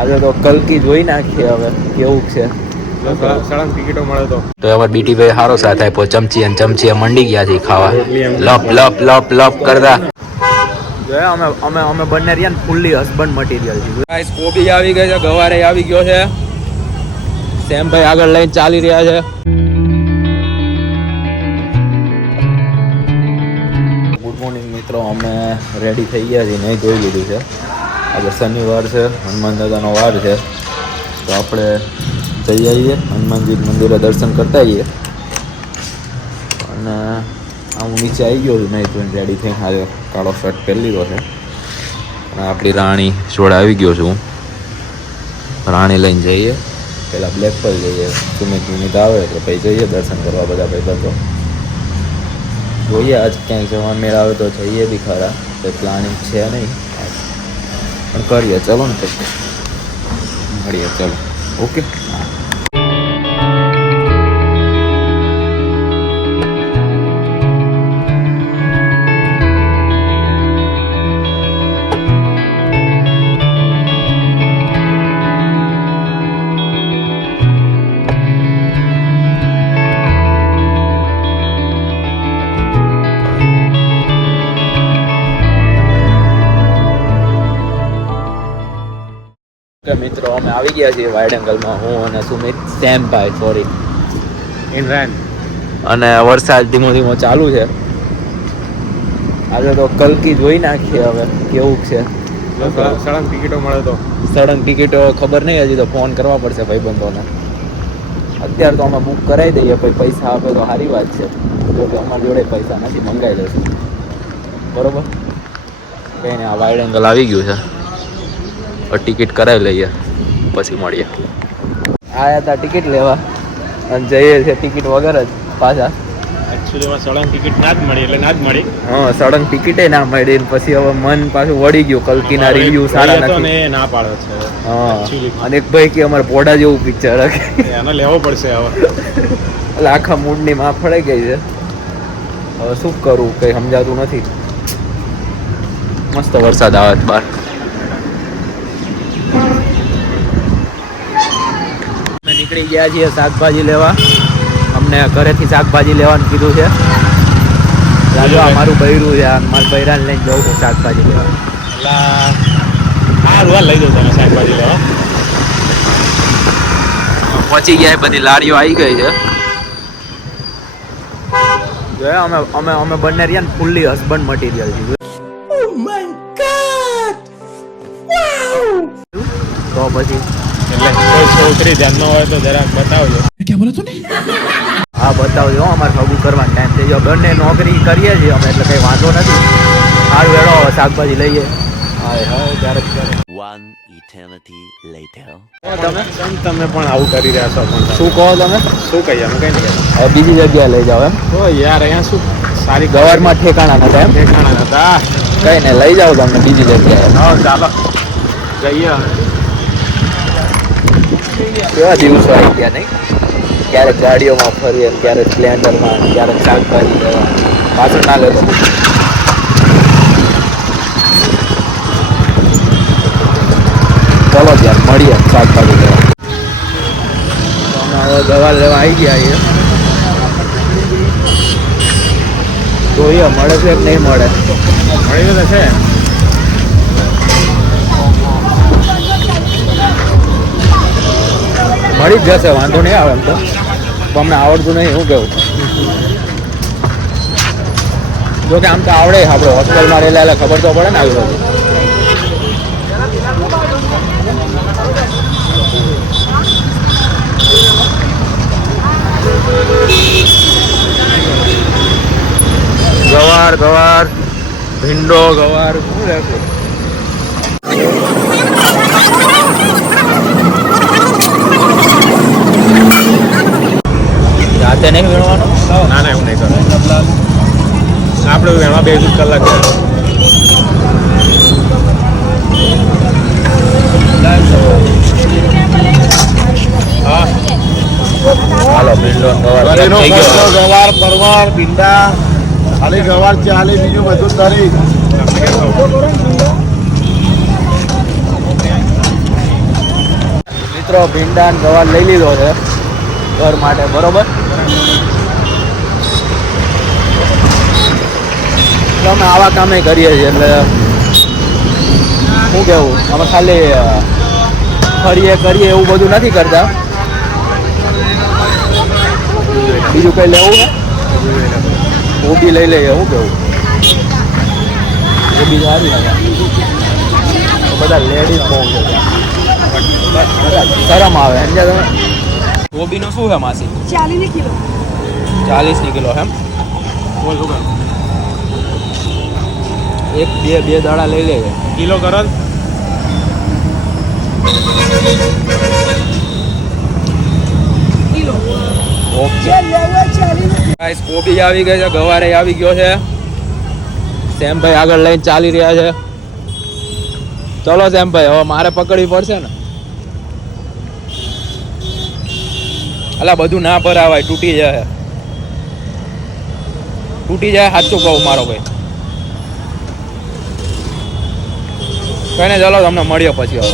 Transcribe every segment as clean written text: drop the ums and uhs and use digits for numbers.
આજે તો કલકી જોઈ નાખીએ હવે કેવું છે. સળંગ ટિકિટો મળે તો હવે બીટી ભાઈ સારો સાથ આપ્યો. ચમચી અને ચમચી મંડી ગયા છે ખાવા. લપ લપ લપ લપ કરતા અમે અમે અમે બંને રહ્યા ને ફૂલ્લી હસબન્ડ મટીરિયલ છે. ગાઈસ કોબી આવી ગઈ છે, ગવારે આવી ગયો છે. સેમભાઈ આગળ લઈને ચાલી રહ્યા છે. ગુડ મોર્નિંગ મિત્રો, અમે રેડી થઈ ગયા છીએ. નહીં જોઈ લીધું છે. આજે શનિવાર છે, હનુમાન દાદાનો વાર છે, તો આપણે જઈ આવીએ હનુમાનજી મંદિરે દર્શન કરતા આવીએ. અને હું નીચે આવી ગયો છું નહીં તો રેડી થઈને આજે કાળો શર્ટ પહેરી લીધો છે. અને આપણી રાણી જોડે આવી ગયો છું. રાણી લઈને જઈએ, પહેલાં બ્લેક પર જઈએ. સુમિત આવે એટલે પછી જઈએ દર્શન કરવા બધા ભાઈબંધો. જોઈએ આજ ક્યાંય જવા મેળ આવે તો જઈએ બી ખરા, કંઈ પ્લાનિંગ છે નહીં પણ કરીએ. ચલો ને પછી મળીએ. ચલો ઓકે. મિત્રો અમે આવી ગયા છીએ વાઇડ એંગલમાં, હું અને સુમિત, સેમભાઈ સોરી ઇમરાન. અને વરસાદ ધીમો ધીમો ચાલુ છે. આજે તો કલકી જોઈ નાખીએ હવે કેવું છે. સળંગ ટિકિટો મળે તો સળંગ ટિકિટો ખબર નહીં, હજી તો ફોન કરવા પડશે ભાઈબંધોને. અત્યારે તો અમે બુક કરાવી દઈએ, પછી પૈસા આપે તો સારી વાત છે. જો કે અમારી જોડે પૈસા નથી, મંગાવી લઈશું. બરોબર, કંઈ નહીં. આ વાઇડ એંગલ આવી ગયું છે, ટિકિટ કરાવી લઈએ પછી મળીએ. આયા હતા ટિકિટ લેવા અને જઈએ છે ટિકિટ વગર જ પાછા. એકચ્યુઅલીમાં સળંગ ટિકિટ ના જ મળી એટલે ના જ મળી. હા, સળંગ ટિકિટે ના મળી. પછી હવે મન પાછું વળી ગયું. કલ્કીના રિવ્યુ સારા નથી. ના પાડે છે. હા, અને એક ભાઈ કે અમારે પોડા જેવું પિક્ચર એનો લેવો પડશે હવે. એટલે આખા મૂડની માં ફળાઈ ગઈ છે. હવે શું કરવું કંઈ સમજાતું નથી. મસ્ત વરસાદ આવે બહાર. નીકળી ગયા છીએ શાકભાજી લેવા. અમને ઘરેથી શાકભાજી લેવાનું કીધું છે. રાજુ મારું બૈરું છે, મારા બૈરાને લઈને જવું છું શાકભાજી લેવા. હા, લઈ દઉં તમે શાકભાજી લેવા. પહોંચી ગયા, બધી લારીઓ આવી ગઈ છે. જોયા અમે અમે અમે બંને રહ્યા ને ફૂલ્લી હસબન્ડ મટીરિયલ છે. તો પછી એટલે કોઈ છોકરી ધ્યાન હોય તો જરાક બતાવજો. ક્યાં બોલો તું? હા બતાવજો, અમારે હગું કરવાનો ટાઈમ થઈ ગયો. બંને નોકરી કરીએ છીએ અમે, એટલે કંઈ વાંધો નથી. સારું વેળો શાકભાજી લઈએ. હા હા, ક્યારેક One eternity later. તમે પણ આવું કરી રહ્યા છો. પણ શું કહો તમે? શું કહીએ અમે? કઈ નહીં. હવે બીજી જગ્યાએ લઈ જાઓ એમ? તો યાર અહીંયા શું સારી ગવરમાં ઠેકાણા નતા એમ? ઠેકાણા હતા. કઈ ને લઈ જાઓ તમને બીજી જગ્યાએ. હા ચાલો જઈએ. કેવા દિવસો આવી ગયા નહીં? ક્યારેક ગાડીઓમાં ફરીએ, ક્યારેક સ્પ્લેન્ડરમાં, ક્યારેક શાકભાજી લેવા. પાછળ ના લેતો. ચલો ત્યાં મળીએ શાકભાજી લેવા. અમે હવે દવા લેવા આવી ગયા છીએ. જોઈએ મળે છે કે નહીં મળે. મળી તો છે. મળી જ જશે, વાંધો નહીં આવે. એમ તો અમને આવડતું નહીં, શું કેવું? જો કે આમ તો આવડે, આપણે હોસ્ટેલમાં રહેલા એટલે ખબર તો પડે ને આવી બધું. ગવાર ગવાર ભીંડો ગવાર શું રહેશે? જાતે નહીં વીણવાનું? ના ના, એવું નહીં કરે. આપણે એમાં 2 કલાક હા. હાલો ભીંડો ગવાર થઈ ગયો. ગવાર પરવાર ભીંડા ખાલી ગવાર ચાલે, બીજું બધું તરી. મિત્રો ભીંડા અને ગવાર લઈ લીધો છે ઘર માટે, બરોબર. એટલે અમે આવા કામે કરીએ છીએ, એટલે શું કહેવું, અમે ખાલી ફરીએ કરીએ એવું બધું નથી કરતા. બીજું કંઈ લેવું છે? કોબી લઈ લઈએ, શું કેવું? કોબી સારી લાગે. બધા લેડીઝ બહુ છે બધા શરમ આવે સમજ્યા તમે. કોબીનો શું છે માસી? 40 કિલો. 40 કિલો એમ. બોલ શું કરું? એક બે દાડા લઈ લઈએ. કિલો કરો. કિલો. ઓકે જે લેવા 40. ગાઈસ, કોબી આવી ગઈ છે, ગવારે આવી ગયો છે. સેમભાઈ આગળ લઈને ચાલી રહ્યા છે. ચલો સેમભાઈ, હવે મારે પકડવી પડશે ને. અલા બધું ના ભરાવાય, તૂટી જાય. તૂટી જાય, સાચું કહું મારો ભાઈ. કઈ નહીં, ચલો તમને મળ્યો પછી. હવે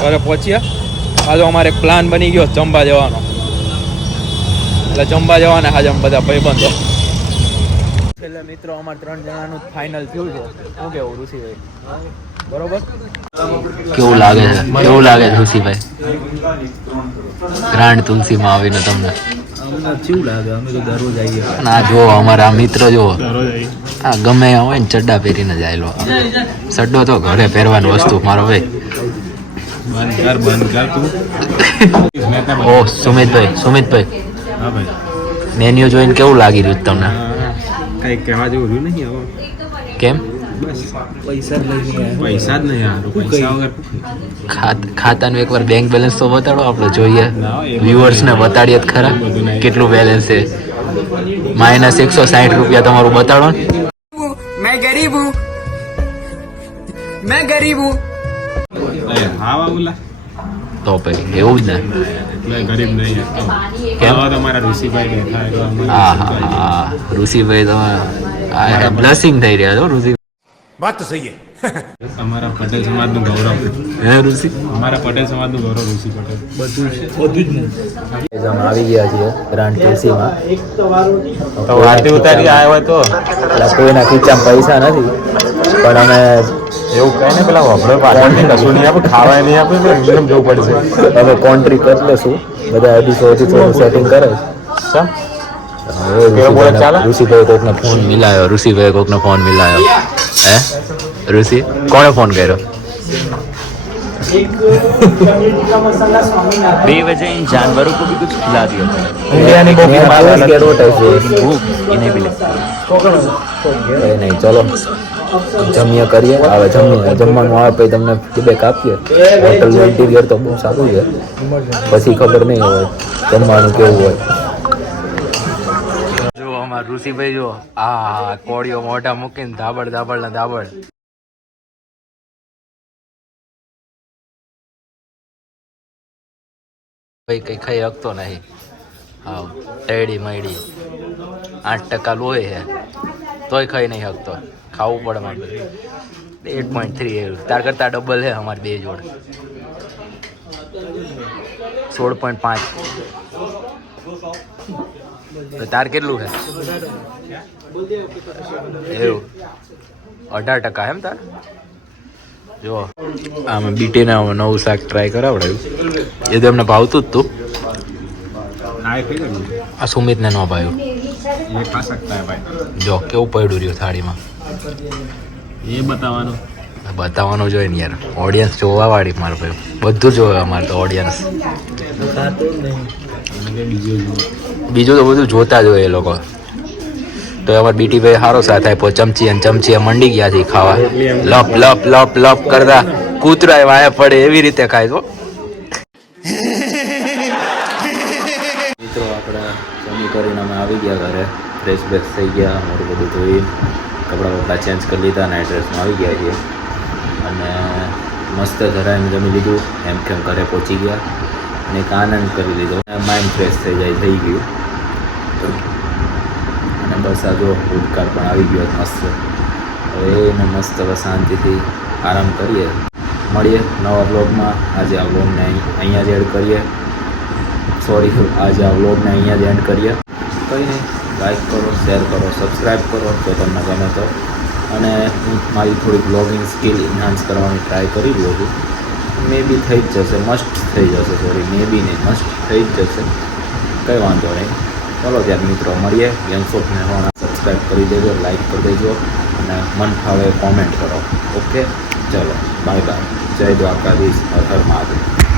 ઘરે પહોંચીએ. આજે અમારે એક પ્લાન બની ગયો ચંબા જવાનો, એટલે ચંબા જવાના આજે અમે બધા ભાઈબંધો. છેલ્લે મિત્રો અમારે 3 જણાનું ફાઇનલ થયું છે. શું કેવું ઋષિભાઈ? બરોબર. કેવું લાગે છે? કેવું લાગે છે ઋષિભાઈ ગ્રાન્ડ તુલસીમાં આવીને તમને? અમને કેવું લાગે? અમે તો દરરોજ આવીએ. આ જો અમારા આ મિત્ર જો આ ગમે હોય ને ચડ્ડા પહેરીને જ આવેલો. સડ્ડો તો ઘરે પહેરવાની વસ્તુ મારો ભાઈ. બંધ કર તું. ઓ સુમિતભાઈ હા ભાઈ, મેન્યુ જોઈને કેવું લાગી રહ્યું તમને? કઈ કહેવા જેવું રહ્યું નહીં હવે. કેમ? બસ પૈસા જ નહીં. પૈસા જ નહીં યાર. પૈસા વગર ખાતાનું એકવાર બેંક બેલેન્સ તો બતાડો, આપણે જોઈએ. વ્યુઅર્સને બતાડીએ જ ખરા કેટલું બેલેન્સ છે. -160 રૂપિયા તમારું બતાડો ને. मैं गरीब हूँ. હા બાબુલા, તો પછી એવું જ ને. એટલે ગરીબ નહીં. કેમ? હવે તમારા ઋષિભાઈ બેઠા એટલે અમારા હા હા હા ઋષિભાઈ તમે બ્લસિંગ થઈ રહ્યા છો ઋષિ. અમારા પટેલ સમાજનું ગૌરવ. હે ઋષિ? અમારા પટેલ સમાજનું ગૌરવ ઋષિ પટેલ. આવી ગયા છીએ ગ્રાન્ડ તુલસીમાં. તો આરતી ઉતારી આવ્યો હોય તો કોઈના ખીચામાં પૈસા નથી, પણ અમે એવું કઈ ને પેલા વપડો પાછળથી કશું નહીં આપે, ખાવાય નહીં આપે, એકદમ જવું પડશે. અમે કોન્ટ્રી કરી લેશું. બધા 250 સેટિંગ કરે છે. ઋષિભાઈ કોકને ફોન મિલાયો. હે ઋષિ કોણે ફોન કર્યો? बेवजह इन जानवरों को भी कुछ खिला दिया ઇન્ડિયાની બહુ એડવર્ટાઈઝ भूख इन्हें भी लगती है। નહીં. ચલો જમીએ કરીએ. હવે જમવાનું આવે પછી તમને ફીડબેક આપીએ. હોટલનું ઇન્ટિરિયર તો બહુ સારું છે, પછી ખબર નહીં હોય જમવાનું કેવું હોય. જો અમારા ઋષિભાઈ જો આ કોળીઓ મોઢા મૂકીને ધાબડ ને ધાબડ. ભાઈ કઈ ખાઈ શકતો નહીં. હા ટેડી મયડી 8% લોહી છે તોય ખાઈ નહીં શકતો. ખાવું પડે મારે. 8.3 તાર કરતા ડબલ છે અમારે બે જોડ. 16.5. તો તાર કેટલું છે? એવું 18% એમ તાર? જો આમાં બીટીને નવું શાક ટ્રાય કરાવડાવ્યું. એ તો એમને ભાવતું જ તું. આ સુમિતને ન ભાવ્યું. ये खा सकता है भाई. જો કેવું પડ્યું રહ્યું થાળીમાં. ये बतावानो. બતાવવાનું જોઈએ ને યાર. ઓડિયન્સ જોવા વાળી મારો ભાઈ. બધું જોવે અમારે તો ઓડિયન્સ. બીજું તો બધું જોતા જ હોય એ લોકો. તો અમારે બીટીભાઈ સારો સાથ આપ્યો. ચમચી મંડી ગયા છે ખાવા. લપ કરતા કૂતરા વાયા પડે એવી રીતે ખાય તો. મિત્રો આપણે જમી કરીને અમે આવી ગયા ઘરે. ફ્રેશ બ્રેશ થઈ ગયા. અમારું બધું ધોઈ કપડાં ચેન્જ કરી લીધા. નાઇટ ડ્રેસમાં આવી ગયા છીએ અને મસ્ત ધરાઈને જમી લીધું. એમ કેમ ઘરે પહોંચી ગયા અને એક આનંદ કરી લીધો. માઇન્ડ ફ્રેશ થઈ ગયું. અને બસ આ જો ઉડકાર પણ આવી ગયો મસ્ત. હવે એને મસ્ત હવે શાંતિથી આરામ કરીએ મળીએ નવા વ્લોગમાં. આજે આ વ્લોગને અહીંયા જ એડ કરીએ. આજે આ વ્લોગને અહીંયા જ એન્ડ કરીએ. કંઈ નહીં, લાઈક કરો, શેર કરો, સબસ્ક્રાઈબ કરો જો તમને ગમે તો. અને હું મારી થોડી બ્લોગિંગ સ્કિલ ઇન્હાન્સ કરવાની ટ્રાય કરી રહ્યો છું. મે બી થઈ જ જશે, મસ્ટ થઈ જશે, મે બી નહીં, મસ્ટ થઈ જ જશે. કંઈ વાંધો નહીં. ચલો ત્યારે મિત્રો મળીએ. ગેમ્સ ઓફ મહેવાણા સબસ્ક્રાઈબ કરી દેજો, લાઈક કરી દેજો અને મન ફાવે કોમેન્ટ કરો. ઓકે, ચલો બાય બાય. જય દ્વારકાધીશ. હર હર મહાદેવ.